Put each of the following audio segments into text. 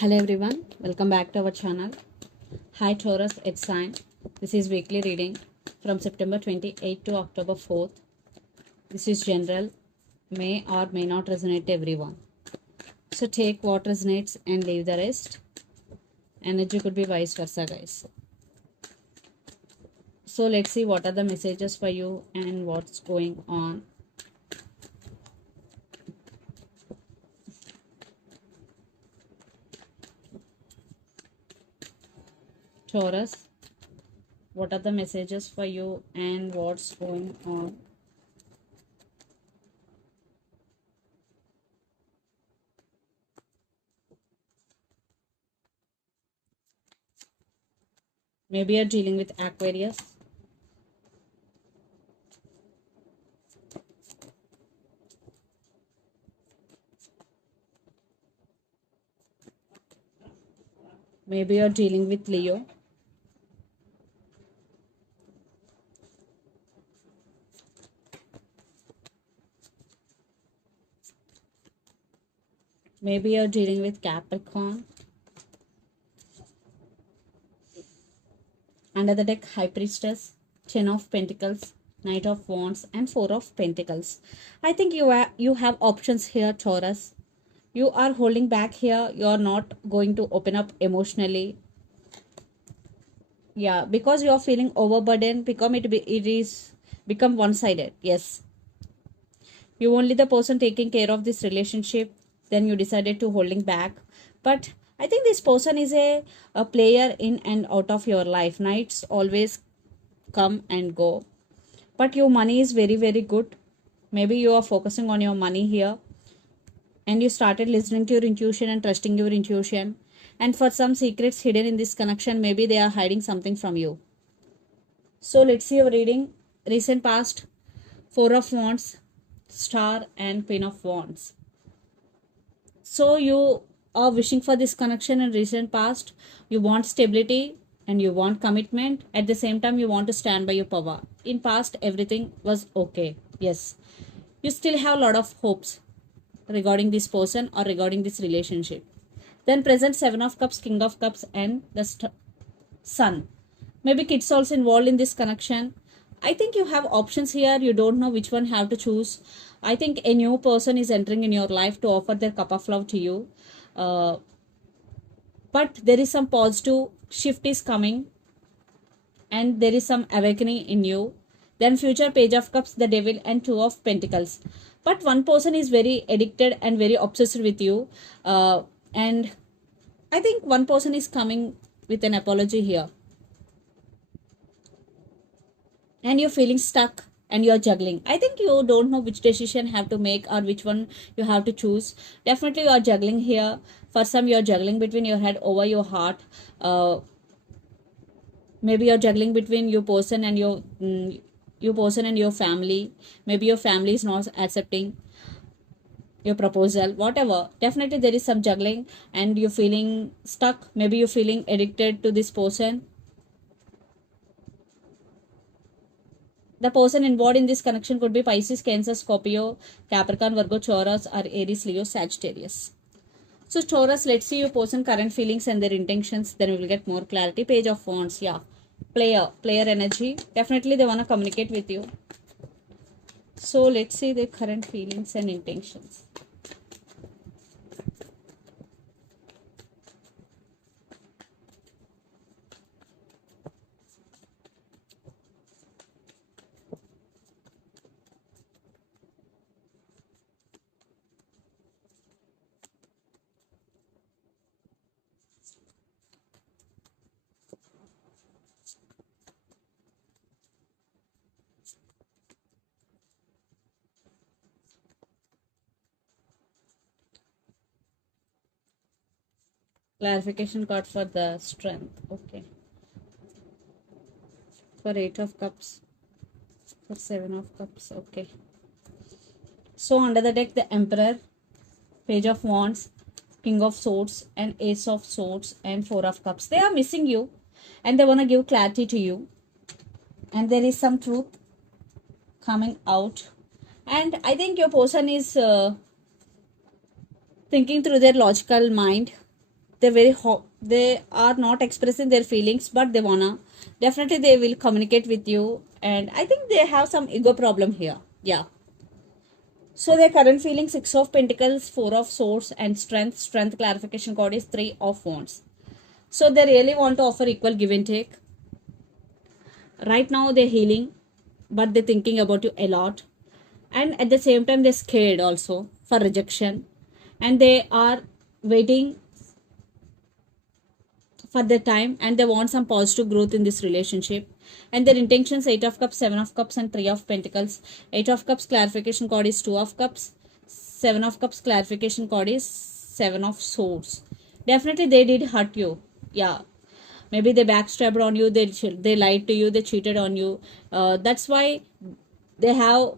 Hello everyone, welcome back to our channel. Hi Taurus, it's sign. This is weekly reading from September 28 to October 4th. This is general, may or may not resonate to everyone. So take what resonates and leave the rest. Energy could be vice versa, guys. So let's see what are the messages for you and what's going on. Taurus, what are the messages for you and what's going on? Maybe you're dealing with Aquarius. Maybe you're dealing with Leo. Maybe you're dealing with Capricorn. Under the deck, High Priestess, Ten of Pentacles, Knight of Wands, and Four of Pentacles. I think you have options here, Taurus. You are holding back here. You are not going to open up emotionally. Yeah, because you are feeling overburdened. Become one-sided. Yes, you only the person taking care of this relationship. Then you decided to holding back, but I think this person is a player in and out of your life. Nights always come and go, but your money is very very good. Maybe you are focusing on your money here and you started listening to your intuition and trusting your intuition, and for some secrets hidden in this connection, maybe they are hiding something from you. So let's see your reading. Recent past, Four of Wands, Star, and Queen of Wands. So you are wishing for this connection in recent past. You want stability and you want commitment. At the same time, you want to stand by your power. In past, everything was okay. Yes. You still have a lot of hopes regarding this person or regarding this relationship. Then present Seven of Cups, King of Cups, and the Sun. Maybe kids also involved in this connection. I think you have options here. You don't know which one have to choose. I think a new person is entering in your life to offer their cup of love to you. Uh, but there is some positive shift is coming and there is some awakening in you. Then future Page of Cups, the Devil, and Two of Pentacles. But one person is very addicted and very obsessed with you. And I think one person is coming with an apology here. And you're feeling stuck and you're juggling. I think you don't know which decision have to make or which one you have to choose. Definitely you are juggling here. For some, you're juggling between your head over your heart. Maybe you're juggling between your person and your person and your family. Maybe your family is not accepting your proposal, whatever. Definitely there is some juggling and you're feeling stuck. Maybe you're feeling addicted to this person. The person involved in this connection could be Pisces, Cancer, Scorpio, Capricorn, Virgo, Taurus, or Aries, Leo, Sagittarius. So Taurus, let's see your person current feelings and their intentions. Then we will get more clarity. Page of Wands, yeah. Player energy. Definitely they want to communicate with you. So let's see their current feelings and intentions. Clarification card for the strength. Okay. For Eight of Cups. For Seven of Cups. Okay. So under the deck, the Emperor, Page of Wands, King of Swords, and Ace of Swords, and Four of Cups. They are missing you and they want to give clarity to you. And there is some truth coming out. And I think your person is thinking through their logical mind. they are not expressing their feelings, but they wanna, definitely they will communicate with you. And I think they have some ego problem here. Yeah. So their current feeling: Six of Pentacles, Four of Swords, and Strength clarification card is Three of Wands. So they really want to offer equal give and take. Right now they're healing, but they're thinking about you a lot. And at the same time, they're scared also for rejection. And they are waiting for their time, and they want some positive growth in this relationship. And their intentions: Eight of Cups, Seven of Cups, and Three of Pentacles. Eight of Cups clarification card is Two of Cups. Seven of Cups clarification card is Seven of Swords. Definitely they did hurt you. Yeah. Maybe they backstabbed on you, they lied to you, they cheated on you. That's why they have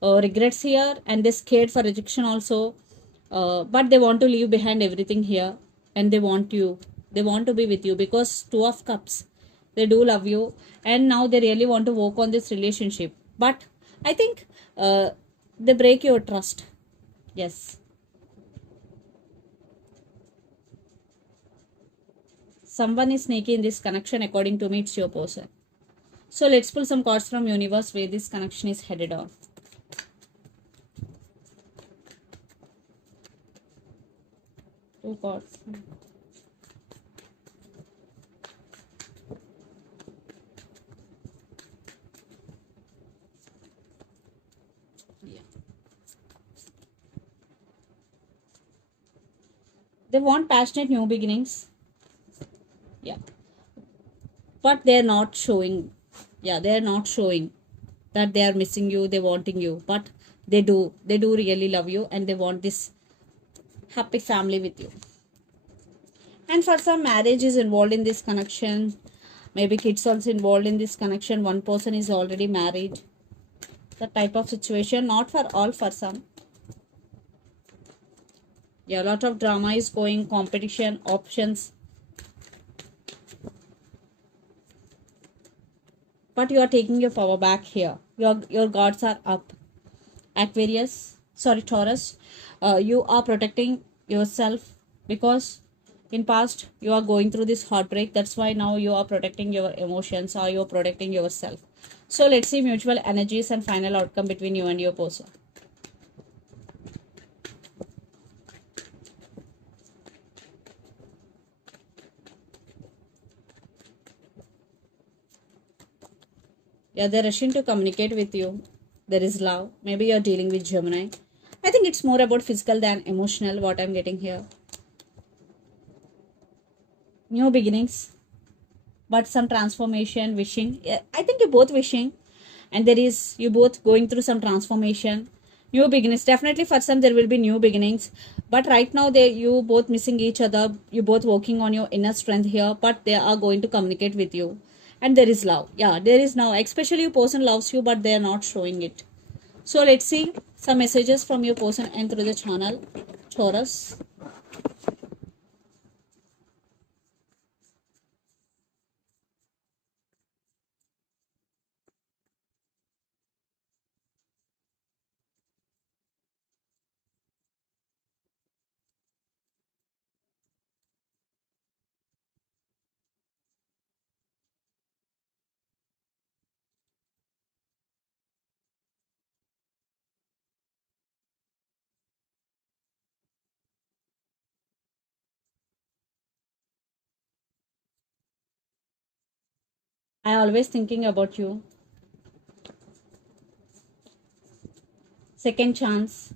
regrets here, and they're scared for rejection also. But they want to leave behind everything here, and they want to be with you, because Two of Cups, they do love you, and now they really want to work on this relationship. But I think they break your trust. Yes. Someone is sneaky in this connection. According to me, it's your person. So let's pull some cards from universe where this connection is headed on. Two cards. Yeah. They want passionate new beginnings. Yeah. But they're not showing. Yeah, they're not showing that they are missing you, they wanting you. But they do really love you, and they want this happy family with you. And for some, marriage is involved in this connection. Maybe kids also involved in this connection. One person is already married. That type of situation. Not for all, for some. Yeah, a lot of drama is going, competition, options. But you are taking your power back here. Your guards are up. Taurus. You are protecting yourself, because in past you are going through this heartbreak. That's why now you are protecting your emotions, or you are protecting yourself. So let's see mutual energies and final outcome between you and your person. Yeah, they're rushing to communicate with you. There is love. Maybe you're dealing with Gemini. I think it's more about physical than emotional, what I'm getting here. New beginnings, but some transformation, wishing. Yeah, I think you're both wishing, and you both going through some transformation. New beginnings. Definitely for some there will be new beginnings. But right now you both missing each other. You both working on your inner strength here, but they are going to communicate with you. And there is love. Yeah, there is now. Especially your person loves you, but they are not showing it. So let's see some messages from your person and through the channel. Taurus. I always thinking about you. Second chance.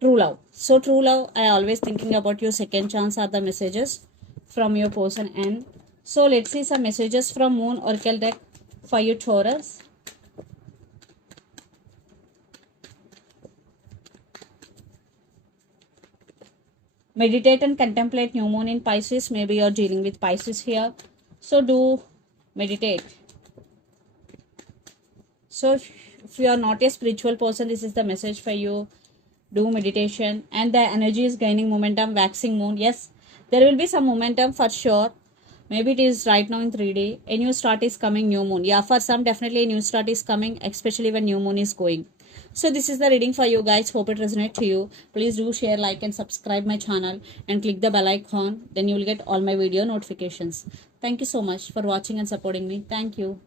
True love. So true love, I always thinking about you. Second chance are the messages from your person. And so let's see some messages from Moon Oracle deck for you, Taurus. Meditate and contemplate new moon in Pisces. Maybe you're dealing with Pisces here. So do meditate. So if you are not a spiritual person, this is the message for you. Do meditation, and the energy is gaining momentum. Waxing moon. Yes, there will be some momentum for sure. Maybe it is right now in 3D. A new start is coming, new moon. Yeah, for some definitely a new start is coming, especially when new moon is going. So this is the reading for you guys. Hope it resonates to you. Please do share, like and subscribe my channel and click the bell icon. Then you will get all my video notifications. Thank you so much for watching and supporting me. Thank you.